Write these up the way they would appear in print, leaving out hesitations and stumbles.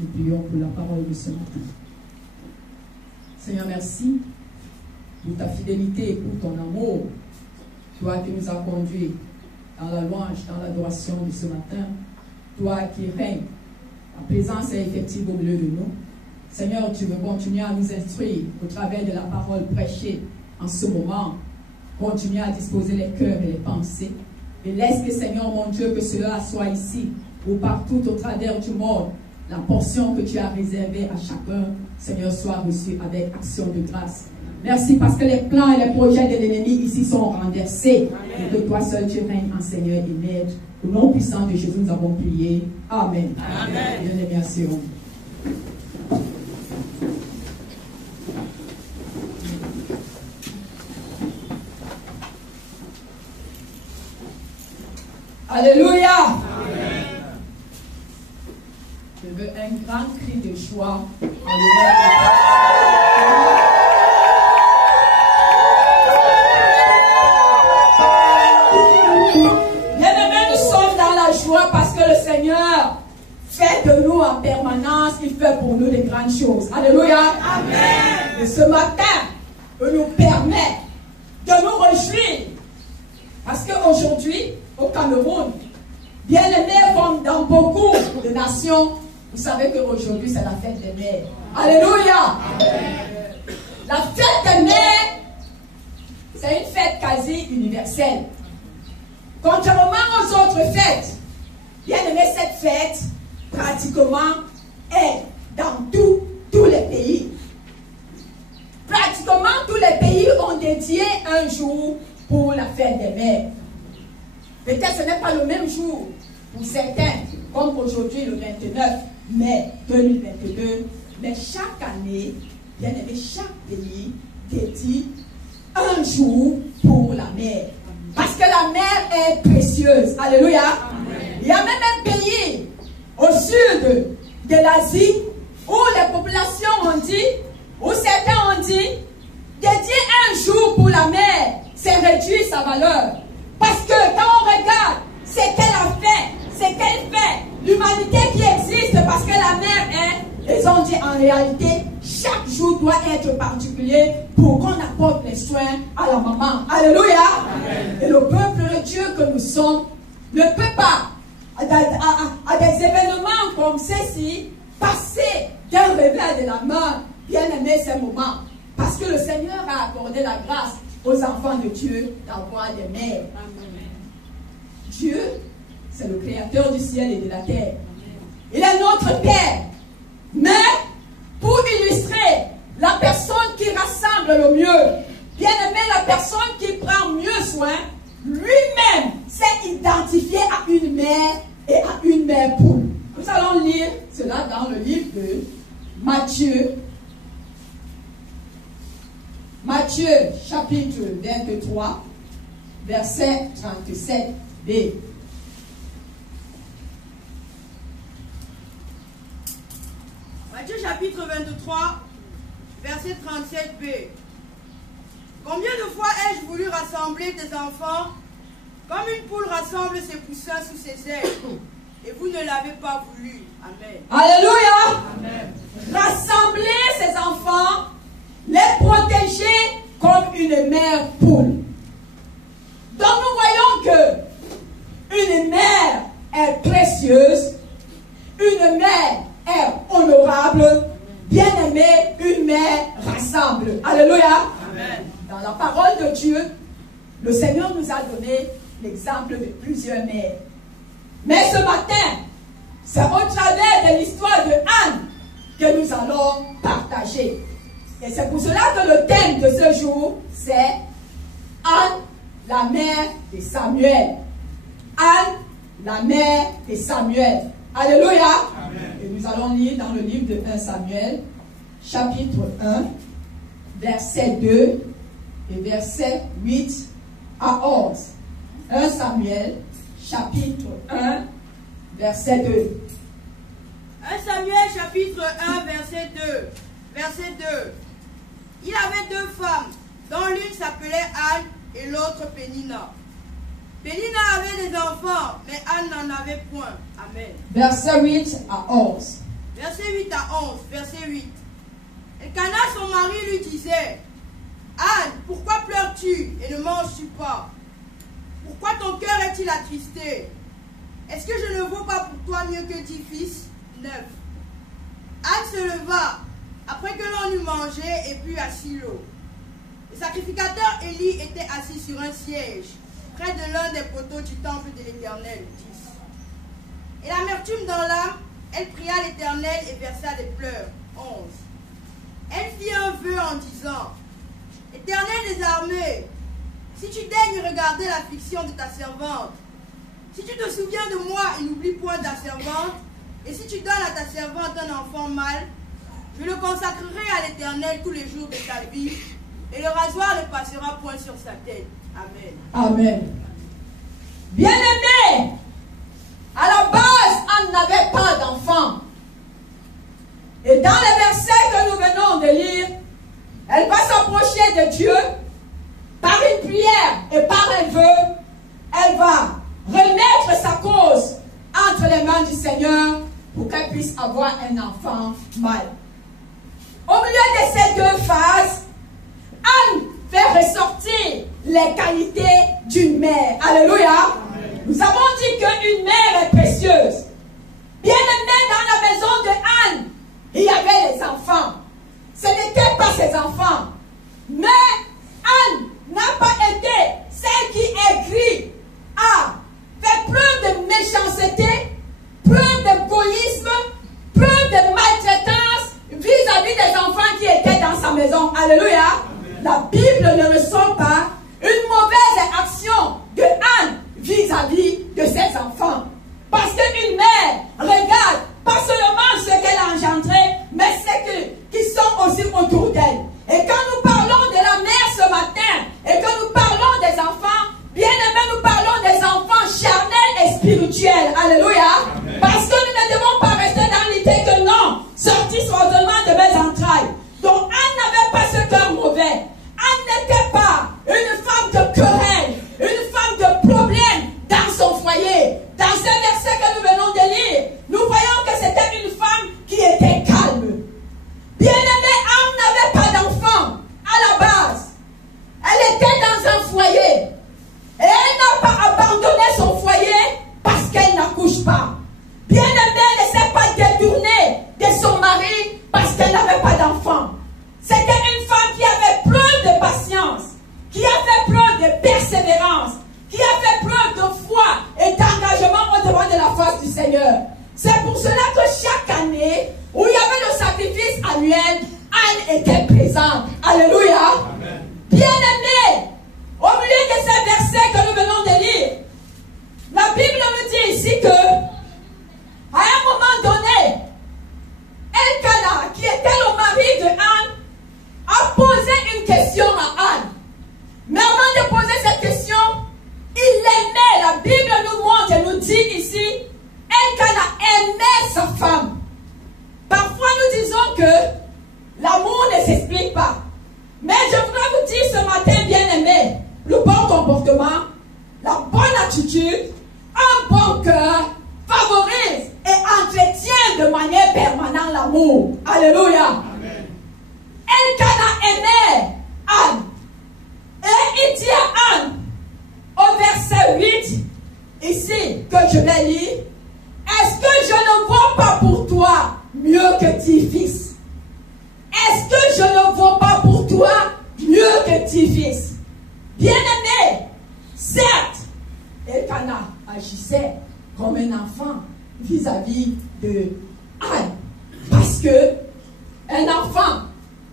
nous prions pour la parole de ce matin. Seigneur, merci pour ta fidélité et pour ton amour. Toi qui nous as conduits dans la louange, dans l'adoration de ce matin. Toi qui règnes. Ta présence est effective au milieu de nous. Seigneur, tu veux continuer à nous instruire au travers de la parole prêchée en ce moment. Continue à disposer les cœurs et les pensées. Et laisse que, Seigneur mon Dieu, que cela soit ici ou partout au travers du monde. La portion que tu as réservée à chacun, Seigneur, soit reçue avec action de grâce. Merci parce que les plans et les projets de l'ennemi ici sont renversés. Et que toi seul tu règnes en Seigneur et Maître. Au nom puissant de Jésus, nous avons prié. Amen. Amen. Bien-aimés, assurons. Alléluia. Amen. Je veux un grand cri de joie en Bien-aimés, nous sommes dans la joie parce que le Seigneur fait de nous en permanence, il fait pour nous des grandes choses. Alléluia. Amen. Et ce matin, il nous permet de nous réjouir parce qu'aujourd'hui, au Cameroun, bien aimé comme dans beaucoup de nations, vous savez qu'aujourd'hui c'est la fête des mères. Alléluia. La fête des mères, c'est une fête quasi universelle. Contrairement aux autres fêtes, bien aimé, cette fête, pratiquement, est dans tous les pays. Pratiquement tous les pays ont dédié un jour pour la fête des mères. Peut-être ce n'est pas le même jour pour certains, comme aujourd'hui le 29 mai 2022, mais chaque année, bien aimé, chaque pays dédie un jour pour la mer. Parce que la mer est précieuse. Alléluia. Amen. Il y a même un pays au sud de l'Asie où les populations ont dit, où certains ont dit, dédier un jour pour la mer, c'est réduire sa valeur. Parce que quand on regarde ce qu'elle a fait, ce qu'elle fait, l'humanité qui existe, parce que la mer est, ils ont dit en réalité, chaque jour doit être particulier pour qu'on apporte les soins à la maman. Alléluia. Amen. Et le peuple de Dieu que nous sommes ne peut pas, à des événements comme ceci, passer d'un revers de la main, bien aimer ces moments. Parce que le Seigneur a accordé la grâce aux enfants de Dieu d'avoir des mères. Dieu, c'est le créateur du ciel et de la terre. Il est notre Père. Mais, pour illustrer la personne qui rassemble le mieux, bien aimé, la personne qui prend mieux soin, lui-même s'est identifié à une mère et à une mère poule. Nous allons lire cela dans le livre de Matthieu. Matthieu, chapitre 23, verset 37b. Matthieu chapitre 23, verset 37b. Combien de fois ai-je voulu rassembler tes enfants comme une poule rassemble ses poussins sous ses ailes, et vous ne l'avez pas voulu. Amen. Alléluia. Amen. Rassembler ses enfants, les protéger comme une mère poule. Donc nous voyons que une mère est précieuse, une mère est honorable, bien aimée, une mère rassemble. Alléluia. Amen. Dans la parole de Dieu, le Seigneur nous a donné l'exemple de plusieurs mères. Mais ce matin, c'est au travers de l'histoire de Anne que nous allons partager. Et c'est pour cela que le thème de ce jour, c'est Anne, la mère de Samuel. Anne, la mère de Samuel. Alléluia. Amen. Et nous allons lire dans le livre de 1 Samuel, chapitre 1, verset 2 et verset 8 à 11. 1 Samuel, chapitre 1, verset 2. 1 Samuel, chapitre 1, verset 2. Verset 2. Il avait deux femmes, dont l'une s'appelait Anne et l'autre Pénina. Pénina avait des enfants, mais Anne n'en avait point. Amen. Verset 8 à 11. Verset 8 à 11, verset 8. Elkana, son mari, lui disait, Anne, pourquoi pleures-tu et ne manges-tu pas? Pourquoi ton cœur est-il attristé? Est-ce que je ne vaux pas pour toi mieux que 10 fils? 9. Anne se leva, après que l'on eut mangé, et puis à Silo. Le sacrificateur Élie était assis sur un siège, près de l'un des poteaux du temple de l'Éternel. 10. Et l'amertume dans l'âme, elle pria l'Éternel et versa des pleurs. 11. Elle fit un vœu en disant, Éternel des armées, si tu daignes regarder l'affliction de ta servante, si tu te souviens de moi et n'oublies point ta servante, et si tu donnes à ta servante un enfant mâle, je le consacrerai à l'Éternel tous les jours de ta vie, et le rasoir ne passera point sur sa tête. Amen. Amen. Bien-aimé, à la base, Anne n'avait pas d'enfant. Et dans les versets que nous venons de lire, elle va s'approcher de Dieu par une prière et par un vœu. Elle va remettre sa cause entre les mains du Seigneur pour qu'elle puisse avoir un enfant mâle. Au milieu de ces deux phases, Anne fait ressortir les qualités d'une mère. Alléluia. Amen. Nous avons dit qu'une mère est précieuse. Bien-aimé, dans la maison de Anne, il y avait les enfants. Ce n'étaient pas ses enfants. Mais Anne n'a pas été celle qui écrit à faire preuve de méchanceté, preuve d'égoïsme, preuve de maltraitance vis-à-vis des enfants qui étaient dans sa maison. Alléluia. Amen. La Bible ne ressort pas une mauvaise action de Anne vis-à-vis de ses enfants. Parce qu'une mère regarde pas seulement ce qu'elle a engendré, mais ceux qui sont aussi autour d'elle. Et quand nous parlons de la mère ce matin, et que nous parlons des enfants, bien aimés, nous parlons des enfants charnels et spirituels. Alléluia. Amen. Parce que nous ne devons pas rester dans l'idée que non, sorti seulement de mes entrailles. Donc Anne n'avait pas ce cœur mauvais. Anne n'était pas une femme de querelle, une femme de problème dans son foyer. Dans ce verset que nous venons de lire, nous voyons que c'était une femme qui était calme. Bien-aimée, Anne n'avait pas d'enfant à la base. Elle était dans un foyer. Et elle n'a pas abandonné son foyer parce qu'elle n'accouche pas. Bien-aimée, elle ne s'est pas détournée de son mari parce qu'elle n'avait pas d'enfant. C'était une femme qui avait preuve de patience, qui avait preuve de persévérance, qui a fait preuve de foi et d'engagement au devant de la face du Seigneur. C'est pour cela que chaque année, où il y avait le sacrifice annuel, Anne était présente. Alléluia. Bien-aimés, au milieu de ces versets que nous venons de lire, la Bible nous dit ici que, à un moment donné, Elkana, qui était le mari de Anne, a posé une question à Anne. Mais avant de poser cette question, il aimait, la Bible nous montre et nous dit ici, Elkana aimait sa femme. Parfois nous disons que l'amour ne s'explique pas. Mais je voudrais vous dire ce matin, bien-aimé, le bon comportement, la bonne attitude, un bon cœur, favorise et entretient de manière permanente l'amour. Alléluia. Amen. Elkana aimait Anne. Et il dit à Anne, au verset 8, ici, que je vais lire, est-ce que je ne vaux pas pour toi mieux que 10 fils? Est-ce que je ne vaux pas pour toi mieux que 10 fils? Bien-aimé, certes, Elkana agissait comme un enfant vis-à-vis de Anne. Parce que un enfant,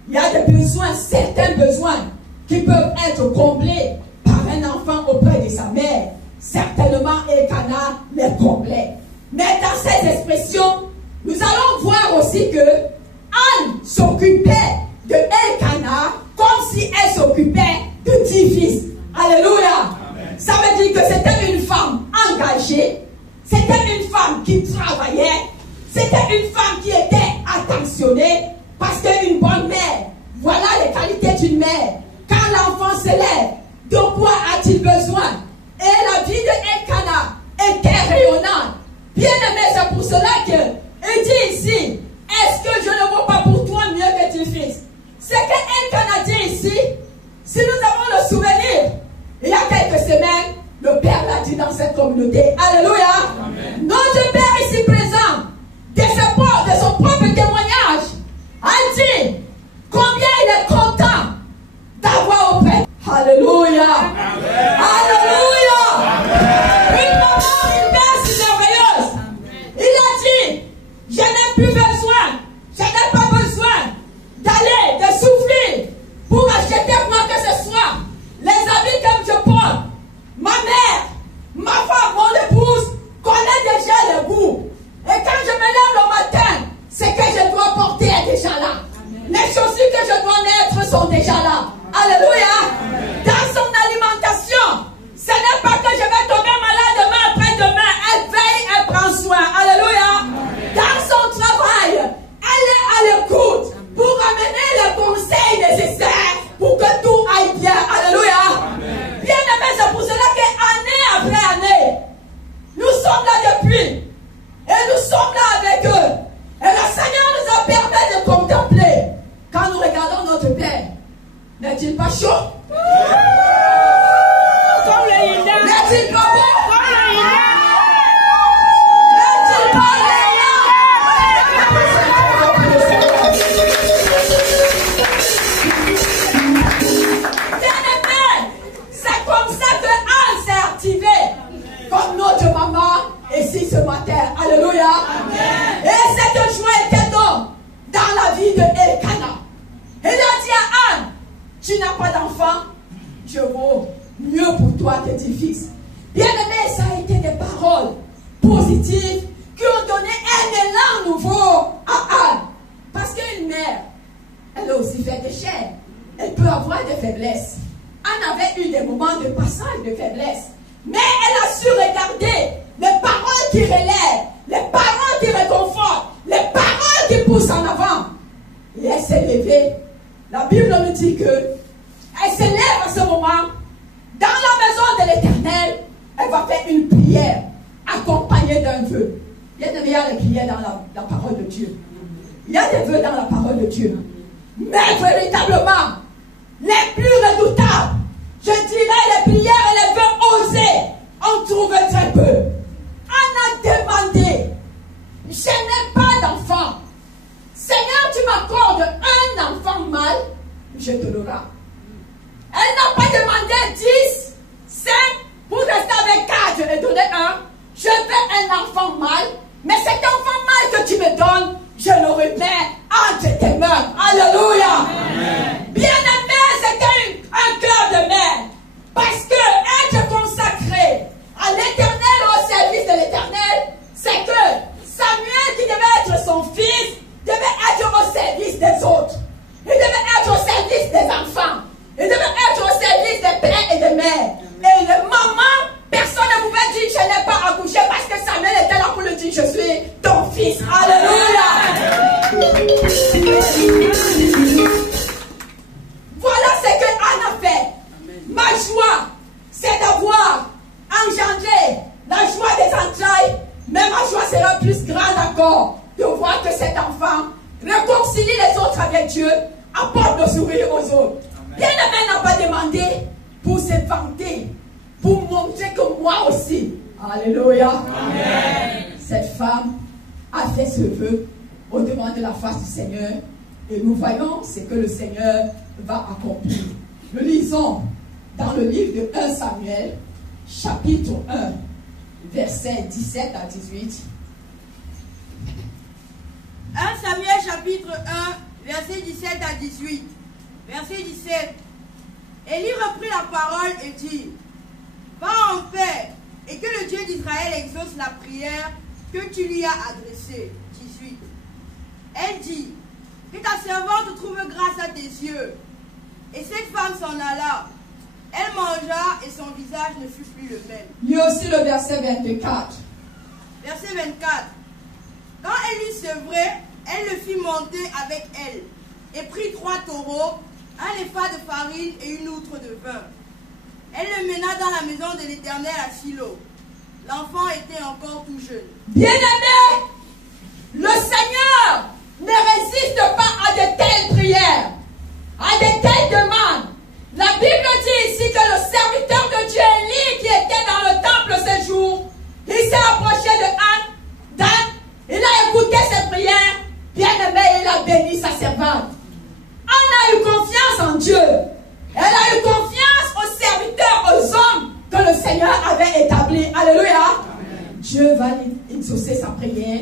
il y a des besoins, certains besoins qui peuvent être comblés par un enfant auprès de sa mère. Certainement, Elkana les comblait. Mais dans ces expressions, nous allons voir aussi que Anne s'occupait de Elkana comme si elle s'occupait de 10 fils. Alléluia. Amen. Ça veut dire que c'était une femme engagée, c'était une femme qui travaillait, c'était une femme qui était attentionnée, parce qu'une bonne mère, voilà les qualités d'une mère. Quand l'enfant se lève, de quoi a-t-il besoin? Et la vie de Elkana était rayonnante. Bien aimé, c'est pour cela que il dit ici communauté. Alléluia. Amen. Notre Père ici présent, de son propre témoignage, a dit combien il est content d'avoir auprès. Alléluia. Amen. Alléluia. Amen. Une maman, une mère si merveilleuse. Il a dit, je n'ai plus besoin, je n'ai pas besoin d'aller, de souffrir pour acheter quoi que ce soit. Les habits que je porte, ma mère, ma femme, mon épouse connaît déjà le goût. Et quand je me lève le matin, ce que je dois porter est déjà là. Les chaussures que je dois mettre sont déjà là. Alléluia. Dans son alimentation, ce n'est pas que je vais tomber malade demain, après-demain. Elle veille, elle prend soin. Alléluia. Dans son travail, elle est à l'écoute pour amener le conseil nécessaire pour que tout aille bien. Alléluia. Bien aimé, c'est pour cela qu'année après année, nous sommes là depuis. Et nous sommes là avec eux. Et le Seigneur nous a permis de contempler. Quand nous regardons notre Père, n'est-il pas chaud? Comme le Yinda. N'est-il pas beau? Comme le Yinda. N'est-il pas bien-aimé? C'est comme ça que Anne s'est activée. Comme notre maman ici ce matin. Alléluia. Et cette joie était donc dans la vie de Elkana. Il a dit à Anne, tu n'as pas d'enfant, je vaux mieux pour toi que tes fils. Bien aimé, ça a été des paroles positives qui ont donné un élan nouveau à Anne. Parce qu'une mère, elle a aussi fait de chair. Elle peut avoir des faiblesses. Anne avait eu des moments de passage de faiblesse. Mais elle a su regarder les paroles qui relèvent, les paroles qui réconfortent, les paroles qui poussent en avant. Et elle s'est levée. La Bible nous dit que elle se lève à ce moment. Dans la maison de l'Éternel, elle va faire une prière accompagnée d'un vœu. Il y a des prières dans la parole de Dieu. Il y a des vœux dans la parole de Dieu. Mais véritablement, les plus redoutables, je dirais les prières et les vœux osés, on trouve très peu. On a demandé, je n'ai pas d'enfant. Seigneur, tu m'accordes un enfant mâle, je te l'aurai. Elle n'a pas demandé 10, 5, pour rester avec 4 et donner 1. Je veux un enfant mâle, mais cet enfant mâle que tu me donnes, je le remets entre tes mains. Alléluia. Bien-aimé, c'était un cœur de mère. Parce que être consacré à l'Éternel, au service de l'Éternel, c'est que Samuel, qui devait être son fils, devait être au service des autres. Il devait être au service des enfants. Il devait être au service des pères et des mères. Et les mamans, personne ne pouvait dire je n'ai pas accouché parce que Samuel était là pour lui dire je suis ton fils. Alléluia. Voilà ce que Anne a fait. Ma joie, c'est d'avoir engendré la joie des entrailles. Mais ma joie sera plus grande encore de voir que cet enfant réconcilie les autres avec Dieu, apporte le sourire aux autres. Bien-aimé n'a pas demandé pour se vanter, pour montrer que moi aussi. Alléluia. Amen. Cette femme a fait ce vœu au devant de la face du Seigneur. Et nous voyons ce que le Seigneur va accomplir. Nous lisons dans le livre de 1 Samuel, chapitre 1, versets 17 à 18. 1 Samuel chapitre 1, verset 17 à 18. Verset 17. Élie reprit la parole et dit, va en paix, et que le Dieu d'Israël exauce la prière que tu lui as adressée. 18. Elle dit, que ta servante trouve grâce à tes yeux. Et cette femme s'en alla. Elle mangea et son visage ne fut plus le même. Il y a aussi le verset 24. Verset 24. Quand elle eut sevré, elle le fit monter avec elle, et prit 3 taureaux, un épha de farine et une outre de vin. Elle le mena dans la maison de l'Éternel à Silo. L'enfant était encore tout jeune. Bien-aimé, le Seigneur ne résiste pas à de telles prières, à de telles demandes. La Bible dit ici que le serviteur de Dieu, Élie, qui était dans le temple ce jour, béni sa servante. Anne a eu confiance en Dieu. Elle a eu confiance aux serviteurs, aux hommes que le Seigneur avait établis. Alléluia. Amen. Dieu va lui exaucer sa prière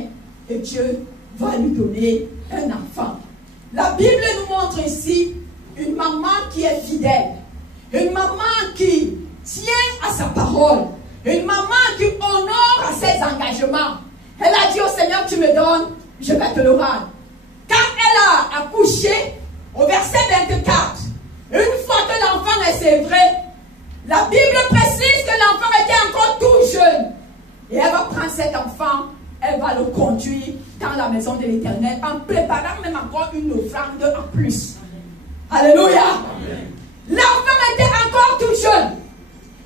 et Dieu va lui donner un enfant. La Bible nous montre ici une maman qui est fidèle. Une maman qui tient à sa parole. Une maman qui honore à ses engagements. Elle a dit au Seigneur, tu me donnes, je vais te le rendre. Quand elle a accouché, au verset 24, une fois que l'enfant est sévré, la Bible précise que l'enfant était encore tout jeune. Et elle va prendre cet enfant, elle va le conduire dans la maison de l'Éternel en préparant même encore une offrande en plus. Alléluia. L'enfant était encore tout jeune.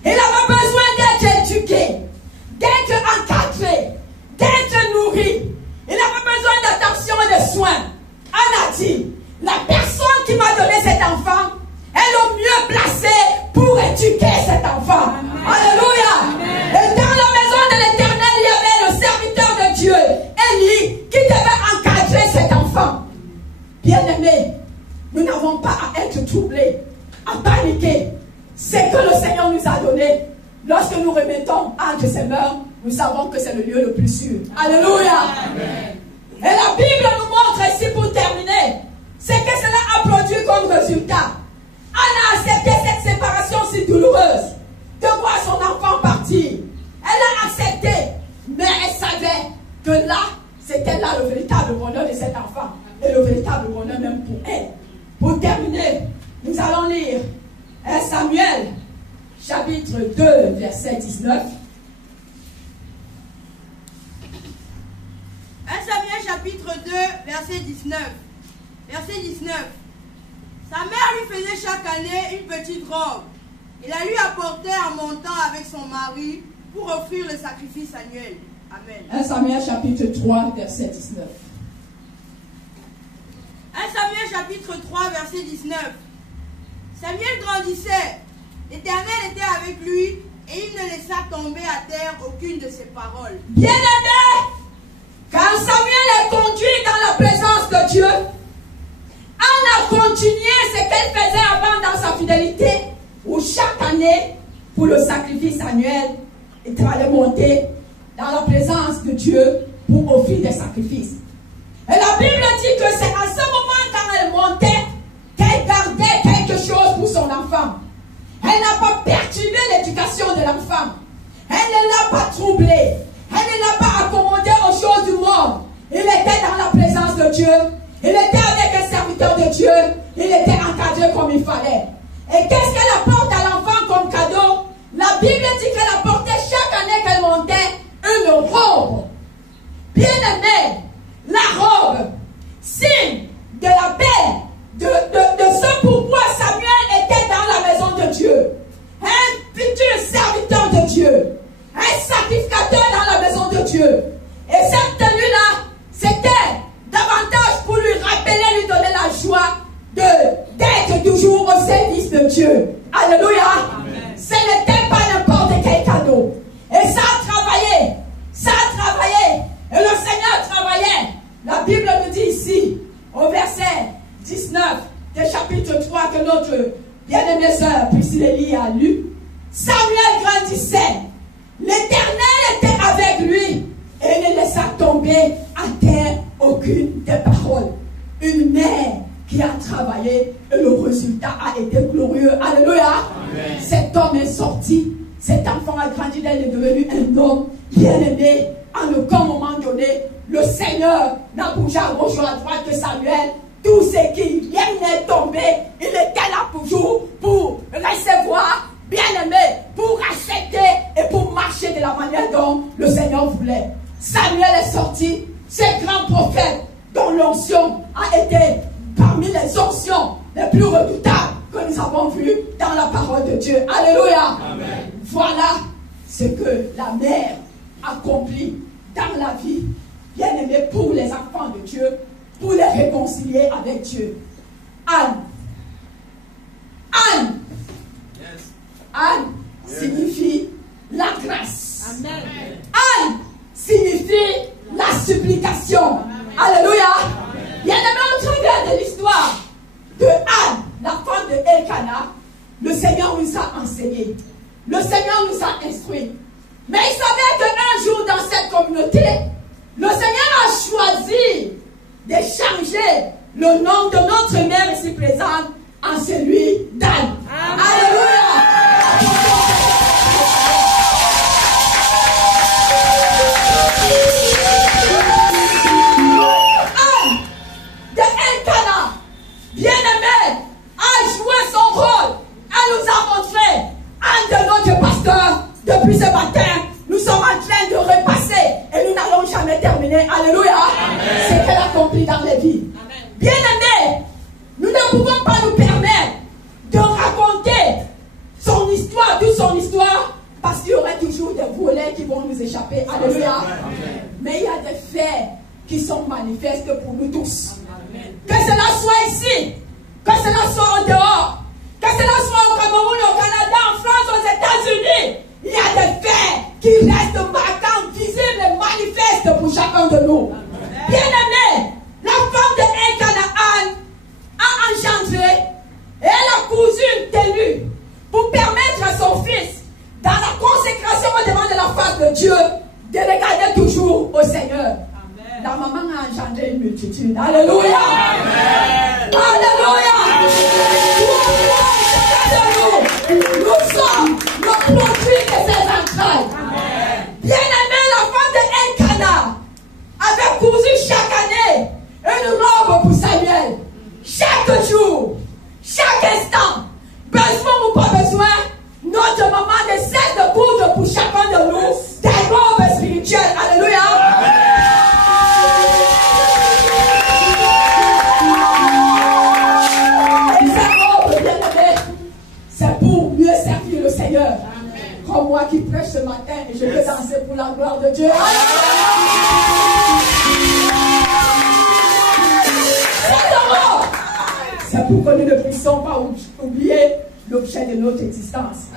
Il avait besoin d'être éduqué, d'être encadré, d'être nourri. Il avait besoin d'attention et de soins. Anne a dit, la personne qui m'a donné cet enfant est le mieux placé pour éduquer cet enfant. Amen. Alléluia. Amen. Et dans la maison de l'Éternel, il y avait le serviteur de Dieu, Élie, qui devait encadrer cet enfant. Bien-aimés, nous n'avons pas à être troublés, à paniquer. C'est que le Seigneur nous a donné. Lorsque nous remettons entre ses mains, nous savons que c'est le lieu le plus sûr. Alléluia. Amen. Et la Bible nous montre ici pour terminer, c'est que cela a produit comme résultat. Anne a accepté cette séparation si douloureuse, de voir son enfant partir. Elle a accepté, mais elle savait que là, c'était là le véritable bonheur de cet enfant. Et le véritable bonheur même pour elle. Pour terminer, nous allons lire 1 Samuel, chapitre 2, verset 19. 1 Samuel chapitre 2, verset 19. Verset 19. Sa mère lui faisait chaque année une petite robe. Il la lui apportait en montant avec son mari pour offrir le sacrifice annuel. Amen. 1 Samuel chapitre 3, verset 19. 1 Samuel chapitre 3, verset 19. Samuel grandissait. L'Éternel était avec lui et il ne laissa tomber à terre aucune de ses paroles. Bien-aimé, quand Samuel est conduit dans la présence de Dieu, Anne a continué ce qu'elle faisait avant dans sa fidélité, où chaque année, pour le sacrifice annuel, il allait monter dans la présence de Dieu pour offrir des sacrifices. Et la Bible dit que c'est à ce moment, quand elle montait, qu'elle gardait quelque chose pour son enfant. Elle n'a pas perturbé l'éducation de l'enfant. Elle ne l'a pas troublé. Elle ne l'a pas accommodé aux choses du monde. Il était dans la présence de Dieu. Il était avec un serviteur de Dieu. Il était encadré comme il fallait. Et qu'est-ce qu'elle apporte à l'enfant comme cadeau? La Bible dit qu'elle apportait chaque année qu'elle montait une robe. Bien-aimée, la robe, signe de la paix, de ce pourquoi Samuel était dans la maison de Dieu. Un futur serviteur de Dieu. Un sacrificateur dans la maison de Dieu. Et cette tenue-là, c'était davantage pour lui rappeler, lui donner la joie d'être toujours au service de Dieu. Alléluia. Amen. Ce n'était pas n'importe quel cadeau. Et ça a travaillé. Ça a travaillé. Et le Seigneur travaillait. La Bible nous dit ici, au verset 19 du chapitre 3 que notre bien-aimée sœur Priscille a lu. Samuel grandissait. L'Éternel était avec lui et ne laissa tomber à terre aucune des paroles. Une mère qui a travaillé et le résultat a été glorieux. Alléluia. Amen. Cet homme est sorti. Cet enfant a grandi, il est devenu un homme bien-aimé. À aucun moment donné, le Seigneur n'a bougé à gauche ou à droite que Samuel. Tout ce qui vient est tombé, il était là toujours pour recevoir, bien-aimé, pour accepter et pour marcher de la manière dont le Seigneur voulait. Samuel est sorti, ce grand prophète dont l'onction a été parmi les onctions les plus redoutables que nous avons vues dans la parole de Dieu. Alléluia. Amen. Voilà ce que la mère accomplit dans la vie, bien-aimé, pour les enfants de Dieu, pour les réconcilier avec Dieu. Anne. Anne. Yes. Anne signifie la grâce. Amen. Anne signifie la supplication. Amen. Alléluia. Bien-aimé, notre Elkanah, le Seigneur nous a enseigné. Le Seigneur nous a instruits. Mais il savait qu'un jour dans cette communauté, le Seigneur a choisi de changer le nom de notre mère ici présente en celui d'Anne. Alléluia! Anne de Elkanah, bien-aimée, a joué son rôle. Elle nous a montré. Anne de notre pasteur, depuis ce matin, nous sommes en train de repasser et nous n'allons jamais terminer. Alléluia. C'est qu'elle a accompli dans les vies. Bien-aimés, nous ne pouvons pas nous permettre de raconter son histoire, toute son histoire, parce qu'il y aurait toujours des volets qui vont nous échapper. Alléluia. Mais il y a des faits qui sont manifestes pour nous tous. Que cela soit ici, que cela soit au dehors, que cela soit au Cameroun, au Canada, en France, aux États-Unis, il y a des faits qui restent marquants, visibles et manifestes pour chacun de nous. Bien-aimés, la femme de Elkanah a engendré et elle a cousu une tenue pour permettre à son fils, dans la consécration au-devant de la face de Dieu, de regarder toujours au Seigneur. Amen. La maman a engendré une multitude. Alléluia. Amen. Alléluia. Nous sommes le produit de ses entrailles. Bien-aimé, la femme de Elkanah avait cousu chaque année une robe pour Samuel. Chaque jour, chaque instant, besoin ou pas besoin, notre maman ne cesse de coudre pour chacun de nous des robes spirituelles. Alléluia. Et ces robes, bien-aimées, c'est pour mieux servir le Seigneur. Comme moi qui prêche ce matin et je veux danser pour la gloire de Dieu. C'est pour que nous ne puissions pas oublier l'objet de notre existence.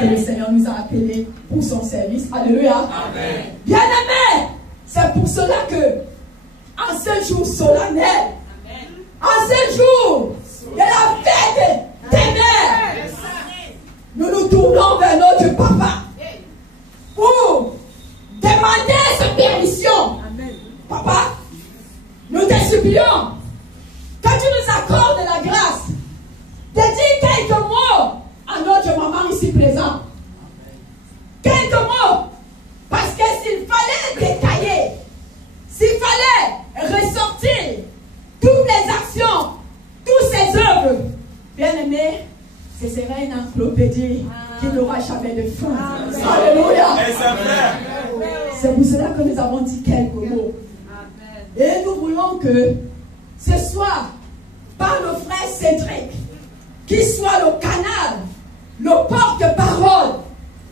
Et le Seigneur nous a appelés pour son service. Alléluia. Bien-aimés, c'est pour cela que, en ce jour solennel, en ce jour de la fête des mères, nous nous tournons vers notre papa pour demander sa permission. Papa, nous te supplions que tu nous accordes la grâce de dire quelques mots à notre maman ici présente. Quelques mots, parce que s'il fallait détailler, s'il fallait ressortir toutes les actions, toutes ces œuvres, bien aimés, ce serait une encyclopédie qui n'aura jamais de fin. Alléluia. C'est pour cela que nous avons dit quelques mots. Et nous voulons que ce soit par le frère Cédric qui soit le canal, le porte-parole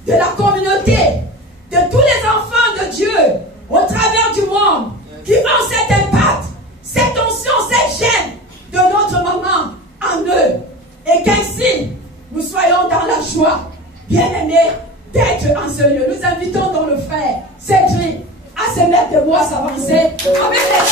de la communauté, de tous les enfants de Dieu au travers du monde qui ont cet impact, cette onction, cette gêne de notre maman en eux, et qu'ainsi nous soyons dans la joie, bien-aimés, d'être en ce lieu. Nous invitons donc le frère Cédric à se mettre debout, à s'avancer avec les